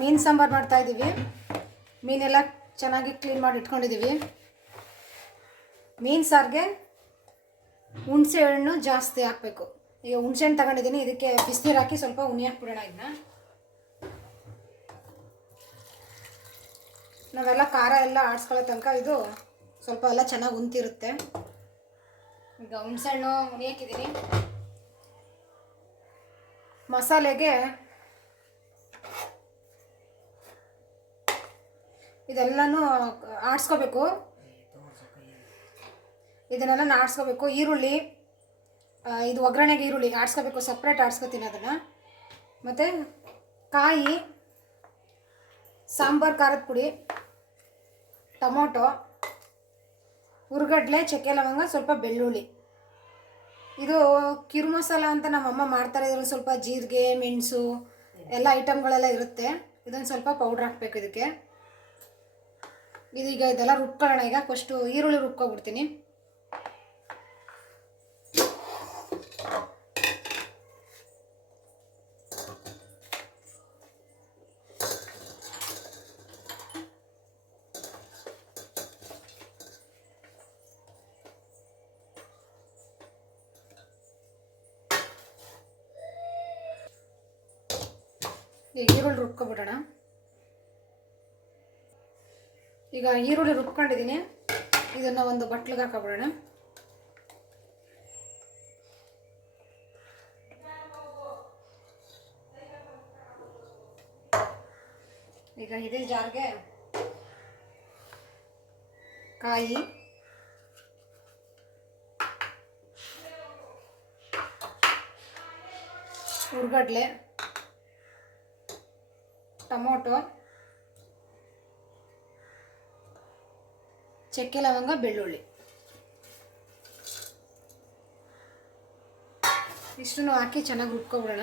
ಮೀನು ಸಾಂಬಾರು ಮಾಡ್ತಾಯಿದ್ದೀವಿ. ಮೀನೆಲ್ಲ ಚೆನ್ನಾಗಿ ಕ್ಲೀನ್ ಮಾಡಿ ಇಟ್ಕೊಂಡಿದ್ದೀವಿ. ಮೀನು ಸಾರಿಗೆ ಹುಣಸೆ ಹಣ್ಣು ಜಾಸ್ತಿ ಹಾಕಬೇಕು. ಈಗ ಹುಣಸೆ ಹಣ್ಣು ತಗೊಂಡಿದ್ದೀನಿ, ಇದಕ್ಕೆ ಬಿಸಿನೀರು ಹಾಕಿ ಸ್ವಲ್ಪ ಉನಿ ಹಾಕ್ಬಿಡೋಣ. ಇದನ್ನ ನಾವೆಲ್ಲ ಖಾರ ಎಲ್ಲ ಆಡಿಸ್ಕೊಳ್ಳೋ ತನಕ ಇದು ಸ್ವಲ್ಪ ಎಲ್ಲ ಚೆನ್ನಾಗಿ ಉಂತಿರುತ್ತೆ. ಈಗ ಹುಣಸೆ ಹಣ್ಣು ಉನಿ ಹಾಕಿದ್ದೀನಿ. ಮಸಾಲೆಗೆ ಇದೆಲ್ಲನೂ ಆಡಿಸ್ಕೋಬೇಕು. ಇದನ್ನೆಲ್ಲ ಆಡಿಸ್ಕೋಬೇಕು. ಈರುಳ್ಳಿ, ಇದು ಒಗ್ಗರಣೆಗೆ ಈರುಳ್ಳಿ ಆಡಿಸ್ಕೋಬೇಕು, ಸಪ್ರೇಟ್ ಆಡಿಸ್ಕೊತೀನಿ ಅದನ್ನು. ಮತ್ತು ಕಾಯಿ, ಸಾಂಬಾರು ಖಾರದ ಪುಡಿ, ಟೊಮೊಟೊ, ಹುರ್ಗಡ್ಲೆ, ಚಕ್ಕೆ ಲವಂಗ, ಸ್ವಲ್ಪ ಬೆಳ್ಳುಳ್ಳಿ. ಇದು ಕಿರು ಮಸಾಲ ಅಂತ ನಮ್ಮಮ್ಮ ಮಾಡ್ತಾರೆ. ಇದರಲ್ಲಿ ಸ್ವಲ್ಪ ಜೀರಿಗೆ, ಮೆಣಸು ಎಲ್ಲ ಐಟಮ್ಗಳೆಲ್ಲ ಇರುತ್ತೆ. ಇದೊಂದು ಸ್ವಲ್ಪ ಪೌಡ್ರ್ ಹಾಕಬೇಕು ಇದಕ್ಕೆ. ಇದೀಗ ಇದೆಲ್ಲ ರುಬ್ಕೊಳ್ಳೋಣ. ಈಗ ಫಸ್ಟು ಈರುಳ್ಳಿ ರುಬ್ಕೊಬಿಡ್ತೀನಿ. ಈಗ ಈರುಳ್ಳಿ ರುಬ್ಕೊಬಿಡೋಣ. ಈಗ ಈರುಳ್ಳಿ ರುಬ್ಕೊಂಡಿದ್ದೀನಿ, ಇದನ್ನು ಒಂದು ಬಟ್ಲಿಗೆ ಹಾಕೊಬಿಡೋಣ. ಈಗ ಇದೇ ಜಾರ್ಗೆ ಕಾಯಿ, ಹುರ್ಗಡ್ಲೆ, ಟೊಮೊಟೊ, ಚಕ್ಕೆ ಲವಂಗ, ಬೆಳ್ಳುಳ್ಳಿ ಇಷ್ಟನ್ನು ಹಾಕಿ ಚೆನ್ನಾಗಿ ರುಬ್ಕೊಬಿಡೋಣ.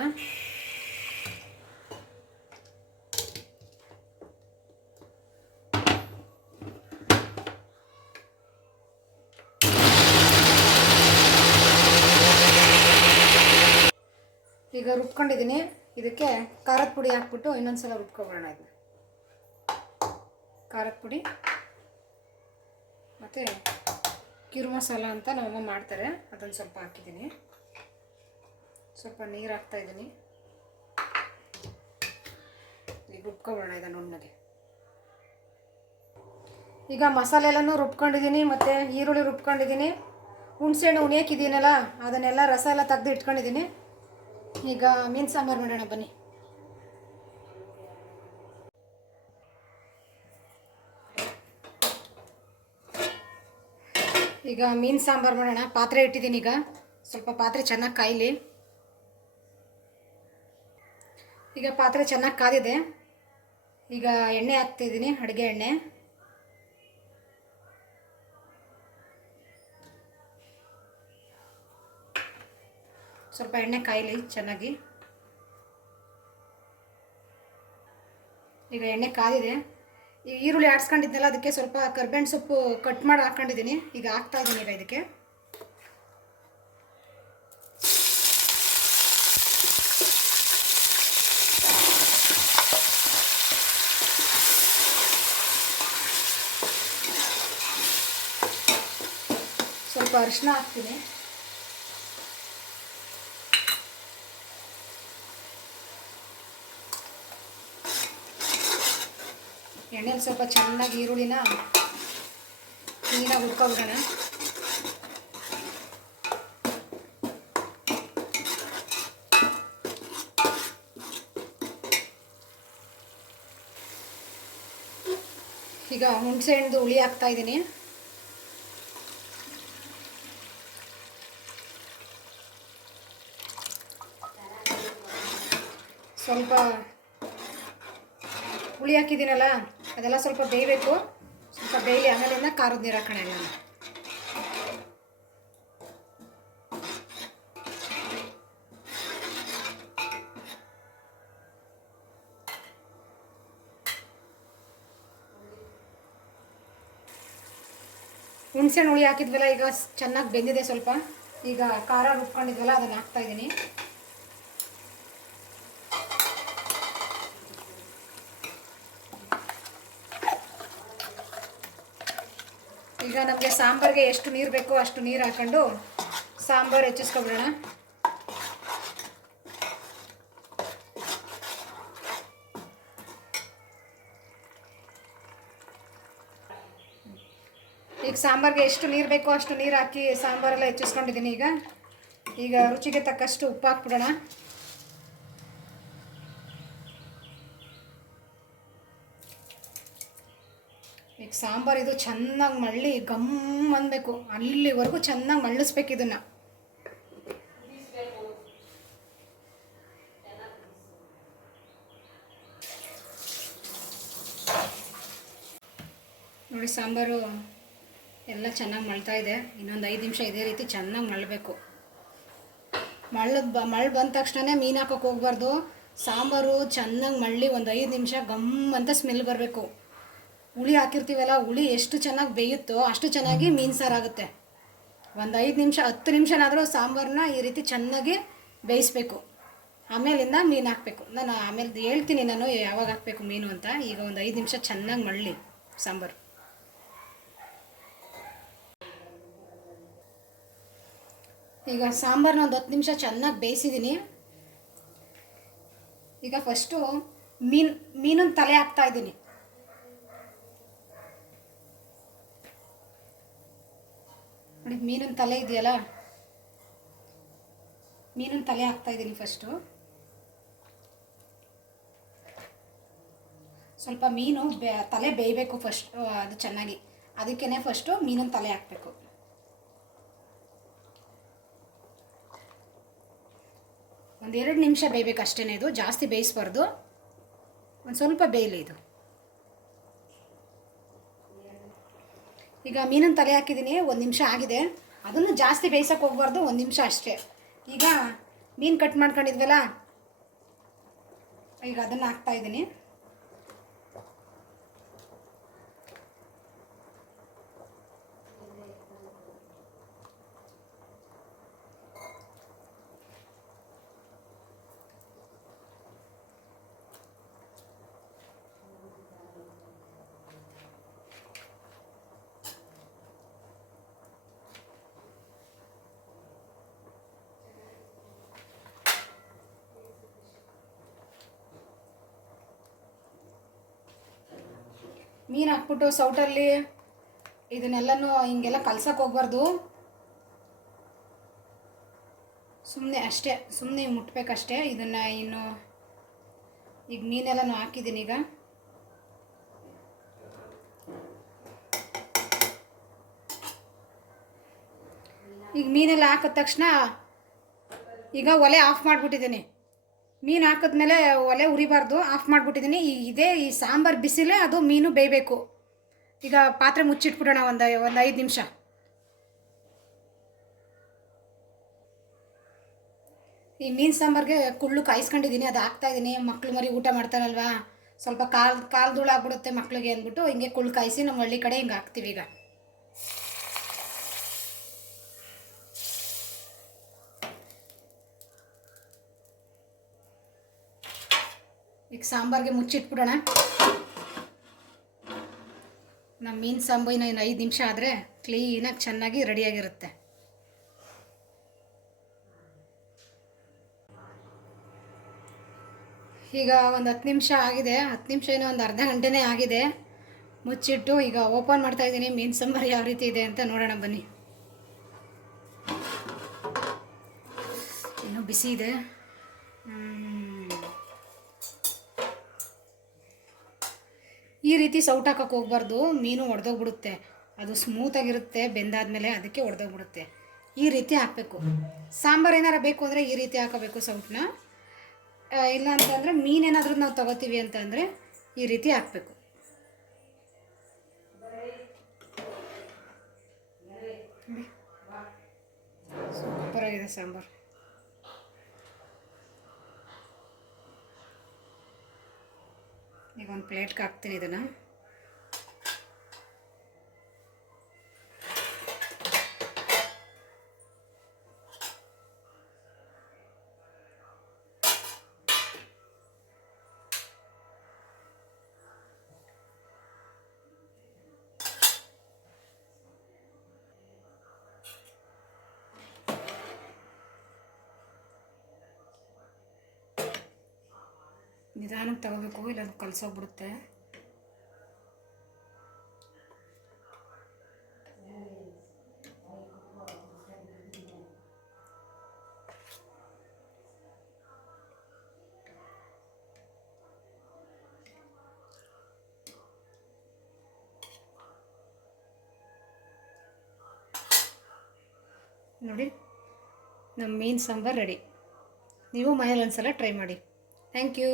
ಈಗ ರುಬ್ಕೊಂಡಿದ್ದೀನಿ. ಇದಕ್ಕೆ ಖಾರದ ಪುಡಿ ಹಾಕ್ಬಿಟ್ಟು ಇನ್ನೊಂದ್ಸಲ ರುಬ್ಕೊಬಿಡೋಣ. ಇದನ್ನ ಖಾರದ ಪುಡಿ ಮತ್ತು ಕಿರು ಮಸಾಲ ಅಂತ ನಮ್ಮಮ್ಮ ಮಾಡ್ತಾರೆ, ಅದನ್ನು ಸ್ವಲ್ಪ ಹಾಕಿದ್ದೀನಿ. ಸ್ವಲ್ಪ ನೀರು ಹಾಕ್ತಾಯಿದ್ದೀನಿ. ಈಗ ರುಬ್ಕೊಬಿಡೋಣ ಇದನ್ನು ನುಣ್ಣಗೆ. ಈಗ ಮಸಾಲೆ ಎಲ್ಲನೂ ರುಬ್ಕೊಂಡಿದ್ದೀನಿ, ಮತ್ತು ಈರುಳ್ಳಿ ರುಬ್ಕೊಂಡಿದ್ದೀನಿ. ಹುಣಸೆಹಣ್ಣು ಉಣಿಯಾಕಿದ್ದೀನಲ್ಲ, ಅದನ್ನೆಲ್ಲ ರಸ ಎಲ್ಲ ತೆಗೆದು ಇಟ್ಕೊಂಡಿದ್ದೀನಿ. ಈಗ ಮೀನು ಸಾಂಬಾರು ಮಾಡೋಣ ಬನ್ನಿ. ಈಗ ಮೀನು ಸಾಂಬಾರು ಮಾಡೋಣ. ಪಾತ್ರೆ ಇಟ್ಟಿದ್ದೀನಿ. ಈಗ ಸ್ವಲ್ಪ ಪಾತ್ರೆ ಚೆನ್ನಾಗಿ ಕಾಯಲಿ. ಈಗ ಪಾತ್ರೆ ಚೆನ್ನಾಗಿ ಕಾದಿದೆ. ಈಗ ಎಣ್ಣೆ ಹಾಕ್ತಿದ್ದೀನಿ, ಅಡುಗೆ ಎಣ್ಣೆ. ಸ್ವಲ್ಪ ಎಣ್ಣೆ ಕಾಯಲಿ ಚೆನ್ನಾಗಿ. ಈಗ ಎಣ್ಣೆ ಕಾದಿದೆ. ಈ ಈರುಳ್ಳಿ ಆಡಿಸ್ಕೊಂಡಿದ್ದೆಲ್ಲ, ಅದಕ್ಕೆ ಸ್ವಲ್ಪ ಕರ್ಬೇವಿನ ಸೊಪ್ಪು ಕಟ್ ಮಾಡಿ ಹಾಕ್ಕೊಂಡಿದ್ದೀನಿ. ಈಗ ಹಾಕ್ತಾಯಿದ್ದೀನಿ. ಈಗ ಇದಕ್ಕೆ ಸ್ವಲ್ಪ ಅರಿಶಿನ ಹಾಕ್ತೀನಿ. ಎಣ್ಣೆಲಿ ಸ್ವಲ್ಪ ಚೆನ್ನಾಗಿ ಈರುಳ್ಳಿನ ಕ್ಲೀನಾಗಿ ಹುರ್ಕೊಬಿಡೋಣ. ಈಗ ಹುಣಸೆ ಹಣ್ಣು ಹುಳಿ ಹಾಕ್ತಾಯಿದ್ದೀನಿ. ಸ್ವಲ್ಪ ಹುಳಿ ಹಾಕಿದ್ದೀನಲ್ಲ, ಅದೆಲ್ಲ ಸ್ವಲ್ಪ ಬೇಯಬೇಕು. ಸ್ವಲ್ಪ ಬೇಯಲಿ, ಆಮೇಲಿಂದ ಖಾರದ ನೀರು ಹಾಕೋಣ. ಎಲ್ಲ ಹುಣಸೆಹಣ್ಣು ಹುಳಿ ಹಾಕಿದ್ವಲ್ಲ, ಈಗ ಚೆನ್ನಾಗಿ ಬೆಂದಿದೆ ಸ್ವಲ್ಪ. ಈಗ ಖಾರ ರುಬ್ಕೊಂಡಿದ್ವಲ್ಲ, ಅದನ್ನು ಹಾಕ್ತಾಯಿದ್ದೀನಿ. ಈಗ ನಮಗೆ ಸಾಂಬಾರಿಗೆ ಎಷ್ಟು ನೀರು ಬೇಕೋ ಅಷ್ಟು ನೀರು ಹಾಕೊಂಡು ಸಾಂಬಾರು ಹೆಚ್ಚಿಸ್ಕೊಬಿಡೋಣ. ಈಗ ಸಾಂಬಾರಿಗೆ ಎಷ್ಟು ನೀರು ಬೇಕೋ ಅಷ್ಟು ನೀರು ಹಾಕಿ ಸಾಂಬಾರೆಲ್ಲ ಹೆಚ್ಚಿಸ್ಕೊಂಡಿದ್ದೀನಿ. ಈಗ ರುಚಿಗೆ ತಕ್ಕಷ್ಟು ಉಪ್ಪು ಹಾಕ್ಬಿಡೋಣ. ಈಗ ಸಾಂಬಾರು ಇದು ಚೆನ್ನಾಗಿ ಮಳ್ಳಿ ಗಮ್ ಅನ್ನಬೇಕು, ಅಲ್ಲಿವರೆಗೂ ಚೆನ್ನಾಗಿ ಮಳ್ಳಿಸ್ಬೇಕು ಇದನ್ನು. ನೋಡಿ ಸಾಂಬಾರು ಎಲ್ಲ ಚೆನ್ನಾಗಿ ಮಳ್ತಾ ಇದೆ. ಇನ್ನೊಂದು 5 ನಿಮಿಷ ಇದೇ ರೀತಿ ಚೆನ್ನಾಗಿ ಮಳ್ಳಬೇಕು. ಮಳ್ಳು ಬಂದ ತಕ್ಷಣ ಮೀನು ಹಾಕೋಕೆ ಹೋಗ್ಬಾರ್ದು. ಸಾಂಬಾರು ಚೆನ್ನಾಗಿ ಮಳ್ಳಿ ಒಂದು 5 ನಿಮಿಷ ಗಮ್ ಅಂತ ಸ್ಮೆಲ್ ಬರಬೇಕು. ಹುಳಿ ಹಾಕಿರ್ತೀವಲ್ಲ, ಹುಳಿ ಎಷ್ಟು ಚೆನ್ನಾಗಿ ಬೇಯುತ್ತೋ ಅಷ್ಟು ಚೆನ್ನಾಗಿ ಮೀನು ಸಾರಾಗುತ್ತೆ. ಒಂದು 5 ನಿಮಿಷ 10 ನಿಮಿಷನಾದರೂ ಸಾಂಬಾರನ್ನ ಈ ರೀತಿ ಚೆನ್ನಾಗಿ ಬೇಯಿಸ್ಬೇಕು. ಆಮೇಲಿಂದ ಮೀನು ಹಾಕಬೇಕು. ನಾನು ಆಮೇಲೆ ಹೇಳ್ತೀನಿ ನಾನು ಯಾವಾಗ ಹಾಕಬೇಕು ಮೀನು ಅಂತ. ಈಗ ಒಂದು 5 ನಿಮಿಷ ಚೆನ್ನಾಗಿ ಮಳ್ಳಿ ಸಾಂಬಾರು. ಈಗ ಸಾಂಬಾರನ್ನ ಒಂದು 10 ನಿಮಿಷ ಚೆನ್ನಾಗಿ ಬೇಯಿಸಿದ್ದೀನಿ. ಈಗ ಫಸ್ಟು ಮೀನಿನ ತಲೆ ಹಾಕ್ತಾ ಇದ್ದೀನಿ. ನೋಡಿ ಮೀನಿನ ತಲೆ ಇದೆಯಲ್ಲ, ಮೀನಿನ ತಲೆ ಹಾಕ್ತಾ ಇದ್ದೀನಿ ಫಸ್ಟು. ಸ್ವಲ್ಪ ಮೀನು ತಲೆ ಬೇಯಬೇಕು ಫಸ್ಟ್, ಅದು ಚೆನ್ನಾಗಿ. ಅದಕ್ಕೇ ಫಸ್ಟು ಮೀನಿನ ತಲೆ ಹಾಕಬೇಕು. ಒಂದು 2 ನಿಮಿಷ ಬೇಯಬೇಕು ಅಷ್ಟೇ. ಇದು ಜಾಸ್ತಿ ಬೇಯಿಸ್ಬಾರ್ದು, ಒಂದು ಸ್ವಲ್ಪ ಬೇಯಲಿ ಇದು. ಈಗ ಮೀನಿನ ತಲೆ ಹಾಕಿದ್ದೀನಿ, 1 ನಿಮಿಷ ಆಗಿದೆ. ಅದನ್ನು ಜಾಸ್ತಿ ಬೇಯಿಸೋಕೆ ಹೋಗ್ಬಾರ್ದು, 1 ನಿಮಿಷ ಅಷ್ಟೇ. ಈಗ ಮೀನು ಕಟ್ ಮಾಡ್ಕೊಂಡಿದ್ವಲ್ಲ, ಈಗ ಅದನ್ನು ಹಾಕ್ತಾ ಇದ್ದೀನಿ. ಮೀನು ಹಾಕ್ಬಿಟ್ಟು ಸೌಟಲ್ಲಿ ಇದನ್ನೆಲ್ಲನೂ ಹಿಂಗೆಲ್ಲ ಕಲ್ಸಕ್ಕೆ ಹೋಗ್ಬಾರ್ದು. ಸುಮ್ಮನೆ ಅಷ್ಟೇ, ಸುಮ್ಮನೆ ಮುಟ್ಬೇಕಷ್ಟೇ ಇದನ್ನು. ಇನ್ನು ಈಗ ಮೀನೆಲ್ಲನೂ ಹಾಕಿದ್ದೀನಿ. ಈಗ ಮೀನೆಲ್ಲ ಹಾಕಿದ ತಕ್ಷಣ ಈಗ ಒಲೆ ಆಫ್ ಮಾಡಿಬಿಟ್ಟಿದ್ದೀನಿ. ಮೀನು ಹಾಕಿದ್ಮೇಲೆ ಒಲೆ ಉರಿಬಾರ್ದು, ಆಫ್ ಮಾಡಿಬಿಟ್ಟಿದ್ದೀನಿ. ಈ ಸಾಂಬಾರು ಬಿಸಿಲೇ ಅದು ಮೀನು ಬೇಯಬೇಕು. ಈಗ ಪಾತ್ರೆ ಮುಚ್ಚಿಟ್ಬಿಡೋಣ ಒಂದು 5 ನಿಮಿಷ. ಈ ಮೀನು ಸಾಂಬಾರಿಗೆ ಕುಳ್ಳು ಕಾಯಿಸ್ಕೊಂಡಿದ್ದೀನಿ, ಅದು ಹಾಕ್ತಾಯಿದ್ದೀನಿ. ಮಕ್ಕಳು ಮರಿ ಊಟ ಮಾಡ್ತಾರಲ್ವಾ, ಸ್ವಲ್ಪ ಕಾಲು ಧೂಳು ಆಗ್ಬಿಡುತ್ತೆ ಮಕ್ಕಳಿಗೆ ಅಂದ್ಬಿಟ್ಟು ಹಿಂಗೆ ಕುಳ್ಳು ಕಾಯಿಸಿ ನಮ್ಮ ಹಳ್ಳಿ ಕಡೆ ಹಿಂಗೆ ಹಾಕ್ತೀವಿ. ಈಗ ಸಾಂಬಾರಿಗೆ ಮುಚ್ಚಿಟ್ಬಿಡೋಣ. ನಮ್ಮ ಮೀನು ಸಾಂಬಾರಿನ ಇನ್ನು 5 ನಿಮಿಷ ಆದರೆ ಕ್ಲೀನಾಗಿ ಚೆನ್ನಾಗಿ ರೆಡಿಯಾಗಿರುತ್ತೆ. ಈಗ ಒಂದು 10 ನಿಮಿಷ ಆಗಿದೆ. 10 ನಿಮಿಷ ಏನೋ ಒಂದು ಅರ್ಧ ಗಂಟೆನೇ ಆಗಿದೆ. ಮುಚ್ಚಿಟ್ಟು ಈಗ ಓಪನ್ ಮಾಡ್ತಾಯಿದ್ದೀನಿ. ಮೀನು ಸಾಂಬಾರು ಯಾವ ರೀತಿ ಇದೆ ಅಂತ ನೋಡೋಣ ಬನ್ನಿ. ಇನ್ನೂ ಬಿಸಿ ಇದೆ. ಈ ರೀತಿ ಸೌಟ್ ಹಾಕೋಕೆ ಹೋಗ್ಬಾರ್ದು, ಮೀನು ಒಡೆದೋಗ್ಬಿಡುತ್ತೆ. ಅದು ಸ್ಮೂತಾಗಿರುತ್ತೆ ಬೆಂದಾದ್ಮೇಲೆ, ಅದಕ್ಕೆ ಒಡೆದೋಗ್ಬಿಡುತ್ತೆ. ಈ ರೀತಿ ಹಾಕಬೇಕು. ಸಾಂಬಾರು ಏನಾರು ಬೇಕು ಅಂದರೆ ಈ ರೀತಿ ಹಾಕೋಬೇಕು ಸೌಟನ್ನ. ಇಲ್ಲ ಅಂತಂದರೆ ಮೀನೇನಾದರೂ ನಾವು ತಗೋತೀವಿ ಅಂತಂದರೆ ಈ ರೀತಿ ಹಾಕಬೇಕು. ಸೂಪರಾಗಿದೆ ಸಾಂಬಾರು. ಈಗ ಒಂದು ಪ್ಲೇಟ್ಗೆ ಹಾಕ್ತೀನಿ ಇದನ್ನು. ನಿಧಾನಕ್ಕೆ ತಗೋಬೇಕು, ಇಲ್ಲ ಕಲಸೋಗ್ಬಿಡುತ್ತೆ. ನೋಡಿ, ನಮ್ಮ ಮೀನು ಸಾಂಬಾರು ರೆಡಿ. ನೀವು ಮನೇಲಿ ಒಂದ್ಸಲ ಟ್ರೈ ಮಾಡಿ. Thank you.